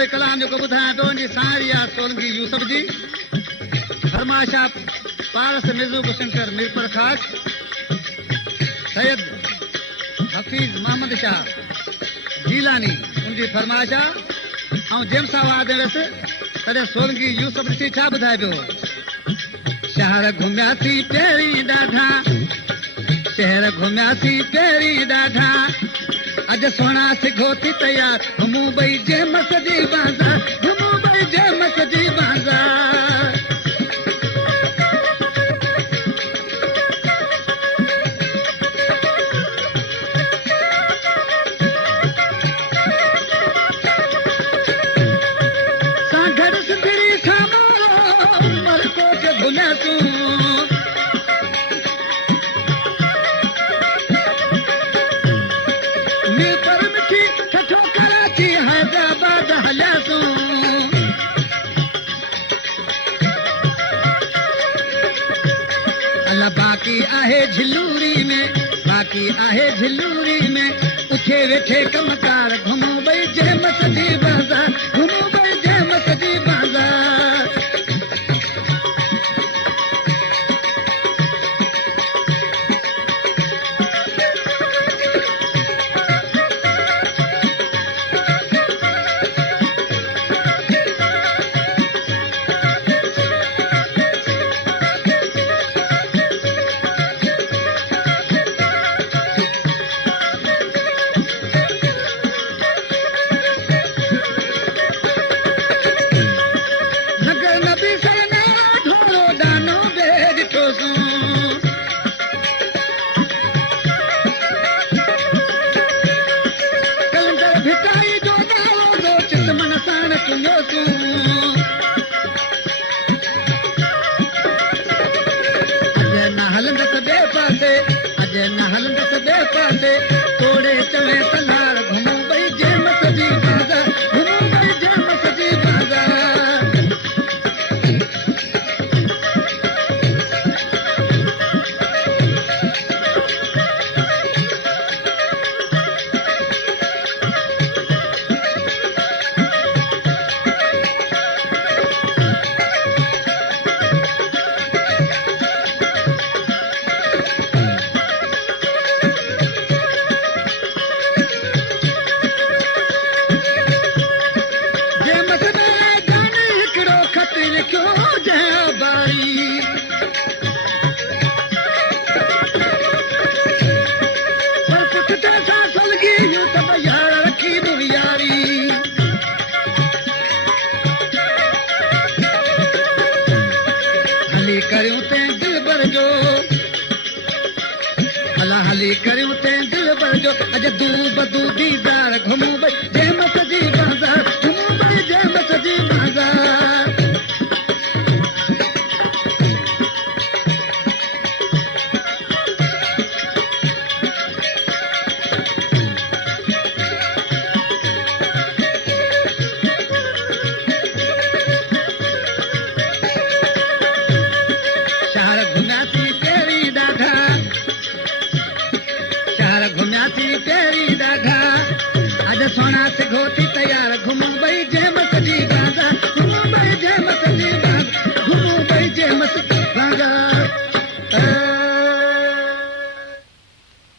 पोइ कलाम जेको ॿुधायां पियो उनजी साहेड़ी आहे सोलंकी यूसुफ जी फरमाइश आहे पारस मिर्ज़ू शंकर मीर प्रकाश सैयद हफ़ीज़ मोहम्मद शाह जीलानी उनजी फरमाइश आहे ऐं जंहिंसां वादे हुयसि तॾहिं सोलंकी यूसुफ ॾिसी छा ॿुधाए पियो शहर घुमियासीं पहिरीं ॾाढा शहर घुमियासीं पहिरीं ॾाढा अॼु सोना सिघो थी तयार घुमूं ॿई जेमस जी बाज़ार घुमूं ॿई जेमस जी बाज़ार सागड़ सिंधड़ी खां मरकोट घुमियासीं बाक़ी आहे झिलूरी में बाक़ी आहे झिलूरी में उठे वेठे कमकार घुमूं ॿई जेमस जी बाज़ार घुमूं ॿई जेमस जी बाज़ार तोड़े चवे तलार घुमूं ॿई जेमस जी बाज़ार घुमूं ॿई जेमस जी बाज़ार हली करियूं ते दिल भर जो अॼु दूर बदू दीदार घुमूं ॿई जेमस जी बाज़ार घुमूं ॿई जेमस जी बाज़ार घुमियासीं पहिरीं ॾाढा अॼु सोना सिघो थी